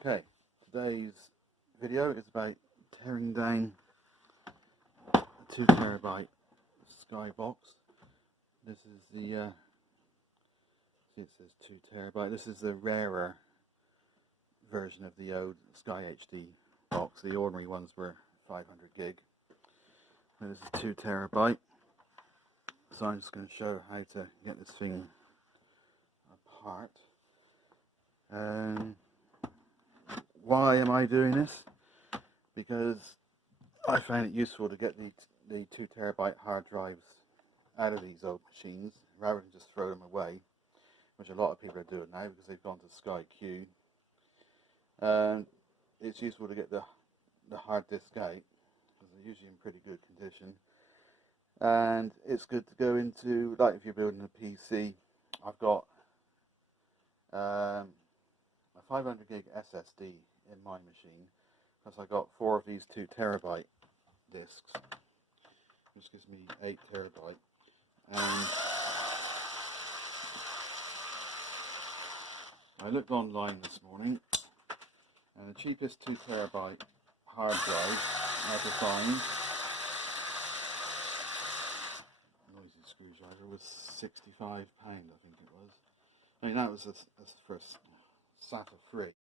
Okay, today's video is about tearing down a 2 terabyte Sky Box. This is the, see it says 2 terabyte, this is the rarer version of the old Sky HD box. The ordinary ones were 500 gig. And this is 2 terabyte. So I'm just going to show how to get this thing apart. Why am I doing this? Because I found it useful to get the 2 terabyte hard drives out of these old machines rather than just throw them away, which a lot of people are doing now because they've gone to Sky Q. It's useful to get the hard disk out because they're usually in pretty good condition, and it's good to go into, like if you're building a PC. I've got a 500 gig SSD in my machine, plus I got 4 of these 2 terabyte discs, which gives me 8 terabyte. And I looked online this morning, and the cheapest 2 terabyte hard drive I could find, noisy screwdriver, was £65, I think it was. I mean, that was for SATA free.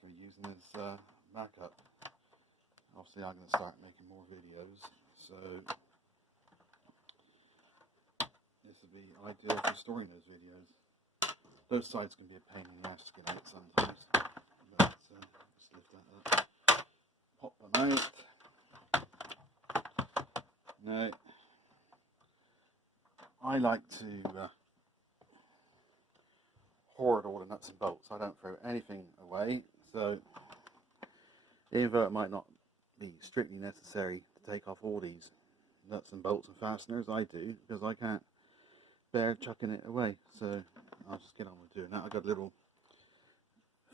For using as backup. Obviously I'm going to start making more videos, so this would be ideal for storing those videos. Those sides can be a pain in the ass to get out sometimes, but let's lift that up, pop them out. Now, I like to hoard all the nuts and bolts. I don't throw anything away, so even though it might not be strictly necessary to take off all these nuts and bolts and fasteners, I do, because I can't bear chucking it away. So I'll just get on with doing that. I've got a little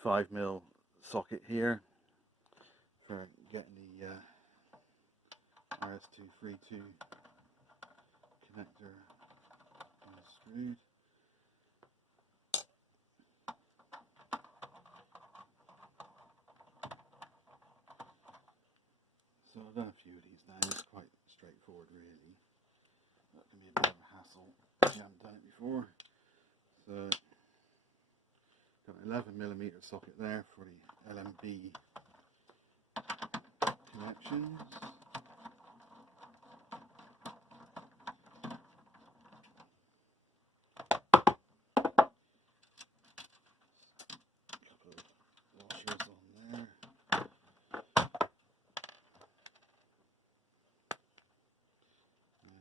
5mm socket here for getting the RS232 connector screwed. So I've done a few of these now. It's quite straightforward, really. That can be a bit of a hassle if you haven't done it before. So, got an 11mm socket there for the LMB connections. A couple of washers on there.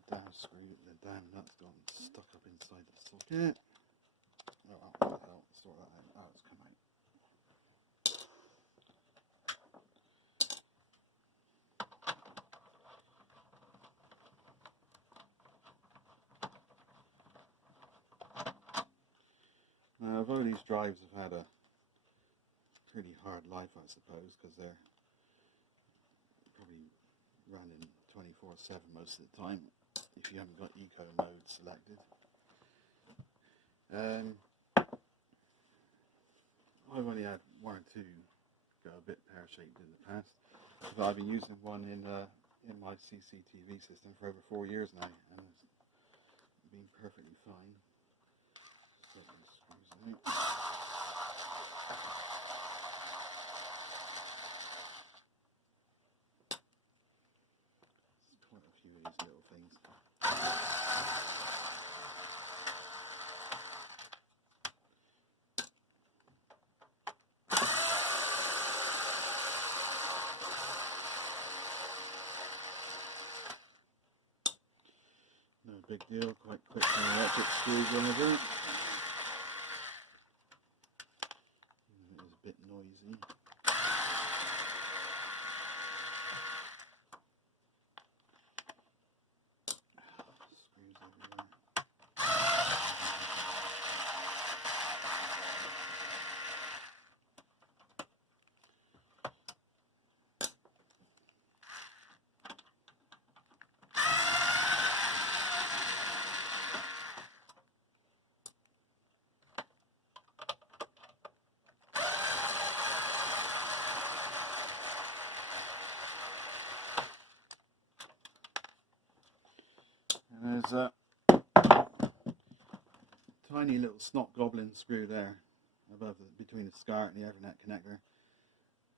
Damn screw, the damn nut's gone stuck up inside the socket. Oh, what the hell, sort that out. Oh, it's come out. Now, although these drives have had a pretty hard life, I suppose, because they're probably running 24/7 most of the time if you haven't got eco mode selected. I've only had 1 or 2 go a bit pear-shaped in the past, but I've been using one in my CCTV system for over 4 years now, and it's been perfectly fine. So screws out. There's quite a few of these little things. a big deal, quite quick for an electric screwdriver. It is a bit noisy. Screws everywhere. And there's a tiny little snot goblin screw there above between the SCART and the Ethernet connector.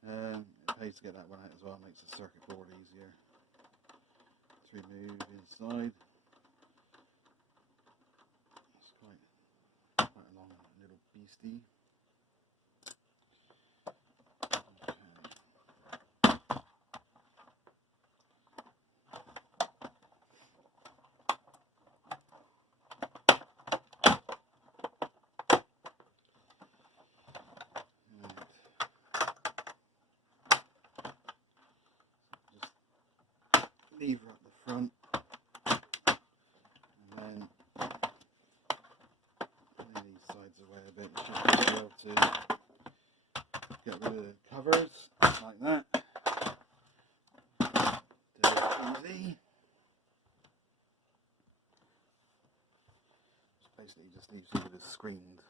It pays to get that one out as well, makes the circuit board easier to remove inside. It's quite a long little beastie. Lever up the front, and then putting these sides away a bit, you should be able to get rid of the covers like that. Do it easy. Basically just leaves you with a screened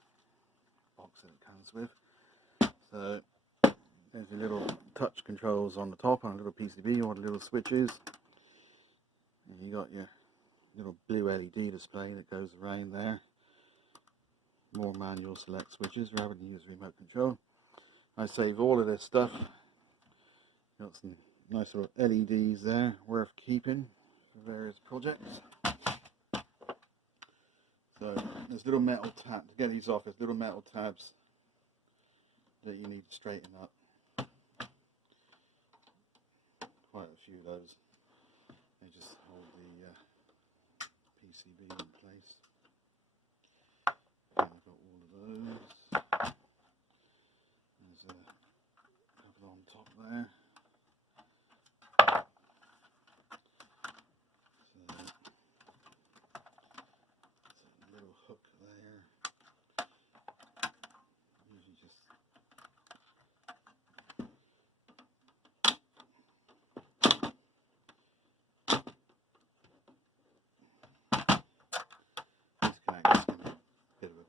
box that it comes with. So there's your little touch controls on the top on a little PCB, or the little switches. And you got your little blue LED display that goes around there. More manual select switches rather than use remote control. I save all of this stuff. Got some nice little LEDs there, worth keeping for various projects. So there's little metal tabs. To get these off, there's little metal tabs that you need to straighten up. Quite a few of those. They just hold the PCB in place. And I've got all of those. There's a couple on top there. So, a little hook there. Usually just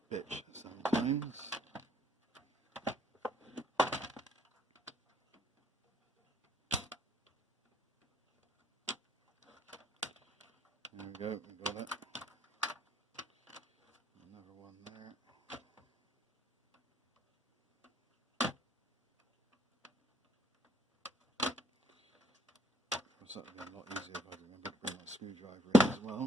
bitch sometimes. There we go, we got it. Another one there. Of course, that would be a lot easier if I remember to bring my screwdriver in as well.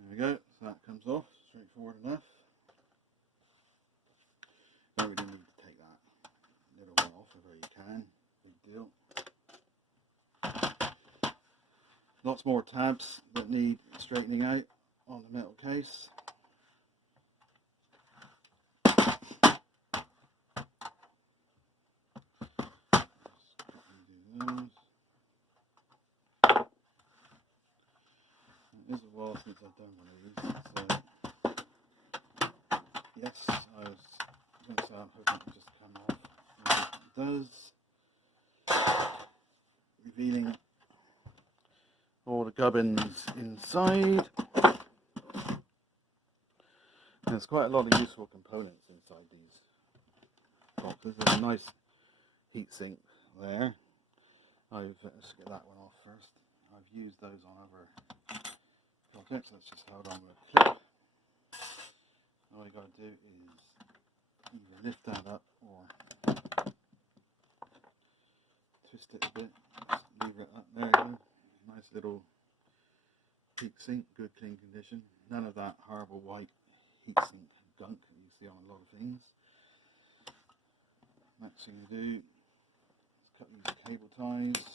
There we go, so that comes off, straightforward enough. Don't really need to take that little one off where you can, big deal. Lots more tabs that need straightening out on the metal case. It is a while since I've done one of these, so yes, I was going to say I'm hoping it will just come off. It does, revealing all the gubbins inside. There's quite a lot of useful components inside these boxes. There's a nice heat sink there. Let's get that one off first. I've used those on other projects. Let's just hold on with a clip. All you got to do is either lift that up or twist it a bit. Just leave it up. There you go. Nice little heat sink, good clean condition. None of that horrible white heatsink gunk that you see on a lot of things. Next thing you do is cut these cable ties.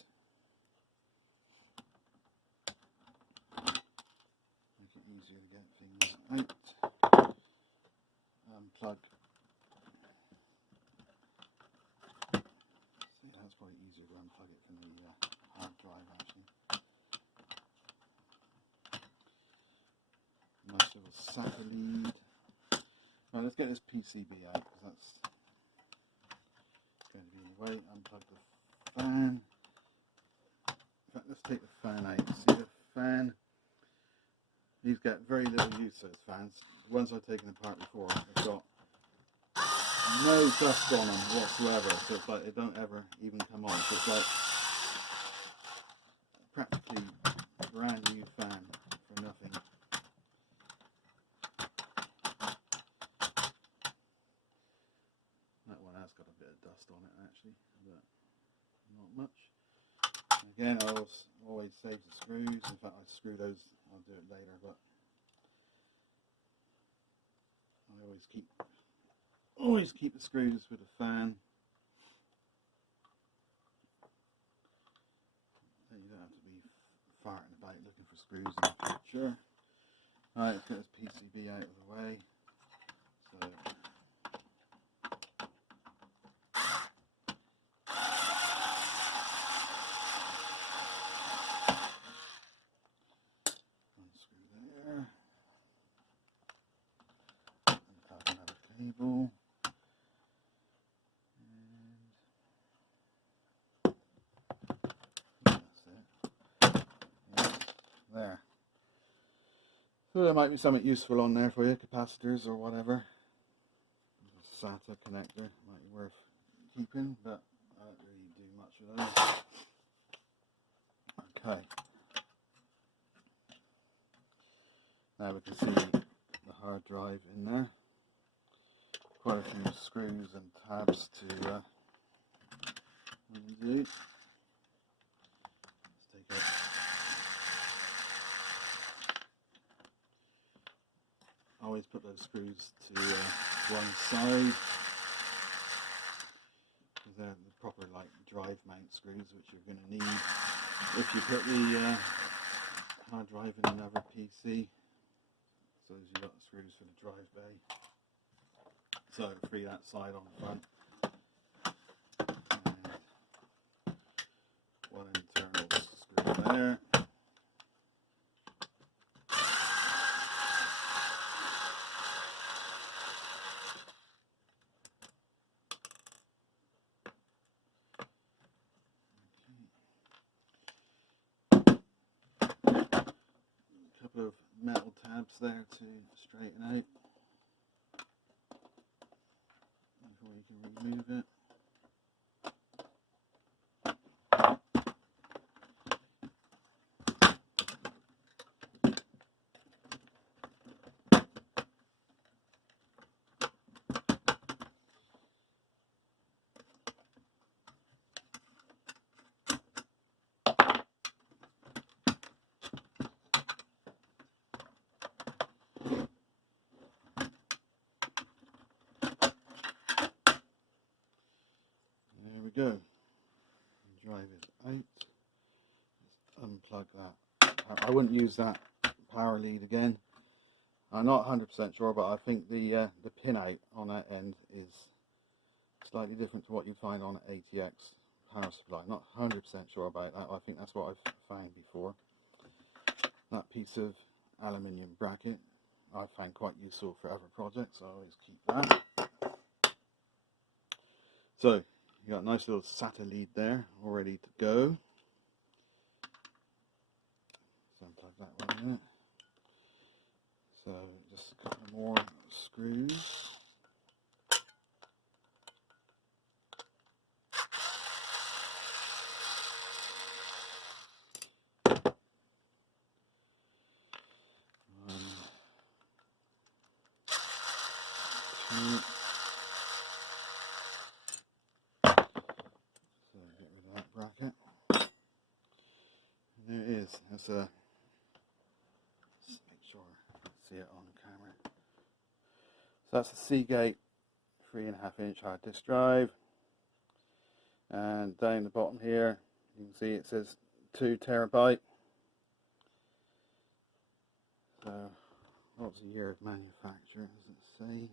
Make it easier to get things out. Unplug. See, that's probably easier to unplug it from the hard drive actually. Nice little SATA lead. Right, let's get this PCB out because that's going to be in the way. Unplug the fan. In fact, let's take the fan out. See the fan? These get very little use, those fans. The ones I've taken apart before have got no dust on them whatsoever, so it's like they don't ever even come on. So it's like practically a brand new fan for nothing. That one has got a bit of dust on it actually, but not much. Again, I always save the screws. In fact, I screw those. I'll do it later, but I always keep the screws with the fan. Then you don't have to be farting about looking for screws in the future. Alright, let's get this PCB out of the way. So cable, and that's it. Yeah, there. So there might be something useful on there for you, capacitors or whatever. SATA connector might be worth keeping, but I don't really do much of those. Okay. Now we can see the hard drive in there. Quite a few screws and tabs to undo. Let's take out. I always put those screws to one side because they're the proper like drive mount screws, which you're going to need if you put the hard drive in another PC. So you've got the screws for the drive bay. So free that side on the front. And one internal screw there. A couple of metal tabs there to straighten out before you can remove it. Go. Drive it out. Let's unplug that. I wouldn't use that power lead again. I'm not 100% sure, but I think the pin out on that end is slightly different to what you find on an ATX power supply. Not 100% sure about that. I think that's what I've found before. That piece of aluminium bracket I find quite useful for other projects, so I always keep that. So you got a nice little SATA lead there, all ready to go. So unplug that one in. So just a couple more screws. One, two. So get rid of that bracket. And there it is. That's a. Just make sure you see it on camera. So that's the Seagate 3.5-inch hard disk drive, and down the bottom here you can see it says 2 terabyte. So what's the year of manufacture, does it say?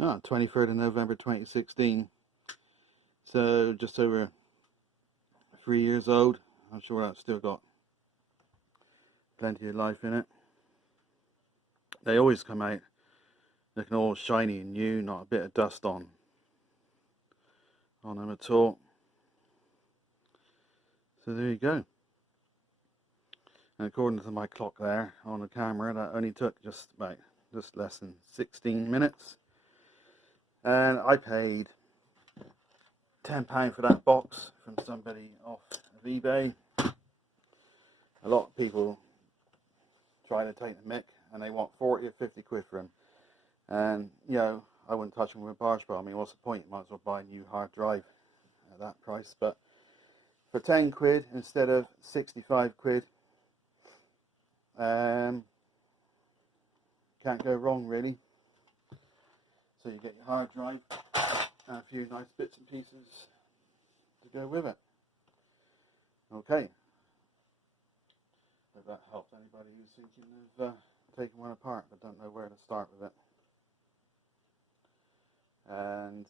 23rd of November 2016. So just over 3 years old. I'm sure that's still got plenty of life in it. They always come out looking all shiny and new, not a bit of dust on them at all. So there you go. And according to my clock there on the camera, that only took just less than 16 minutes. And I paid £10 for that box from somebody off of eBay. A lot of people try to take the mick and they want 40 or 50 quid for them. And, you know, I wouldn't touch them with a barge pole. I mean, what's the point? You might as well buy a new hard drive at that price. But for 10 quid instead of 65 quid, can't go wrong, really. So you get your hard drive and a few nice bits and pieces to go with it. Okay. Hope that helps anybody who's thinking of taking one apart but don't know where to start with it. And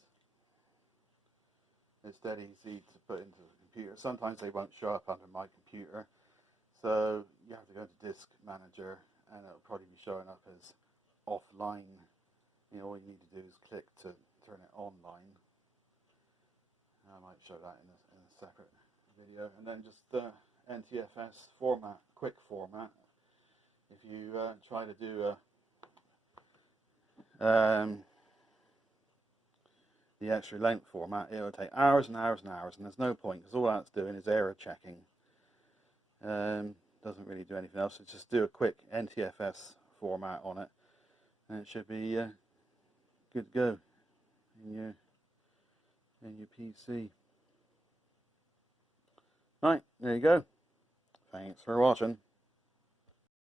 it's dead easy to put into the computer. Sometimes they won't show up under my computer, so you have to go to Disk Manager and it'll probably be showing up as offline. You know, all you need to do is click to turn it online. I might show that in a separate video. And then just NTFS format, quick format. If you try to do the extra length format, it will take hours and hours and hours, and there's no point because all that's doing is error checking. Doesn't really do anything else. So just do a quick NTFS format on it, and it should be good to go in your PC. Right, there you go. Thanks for watching.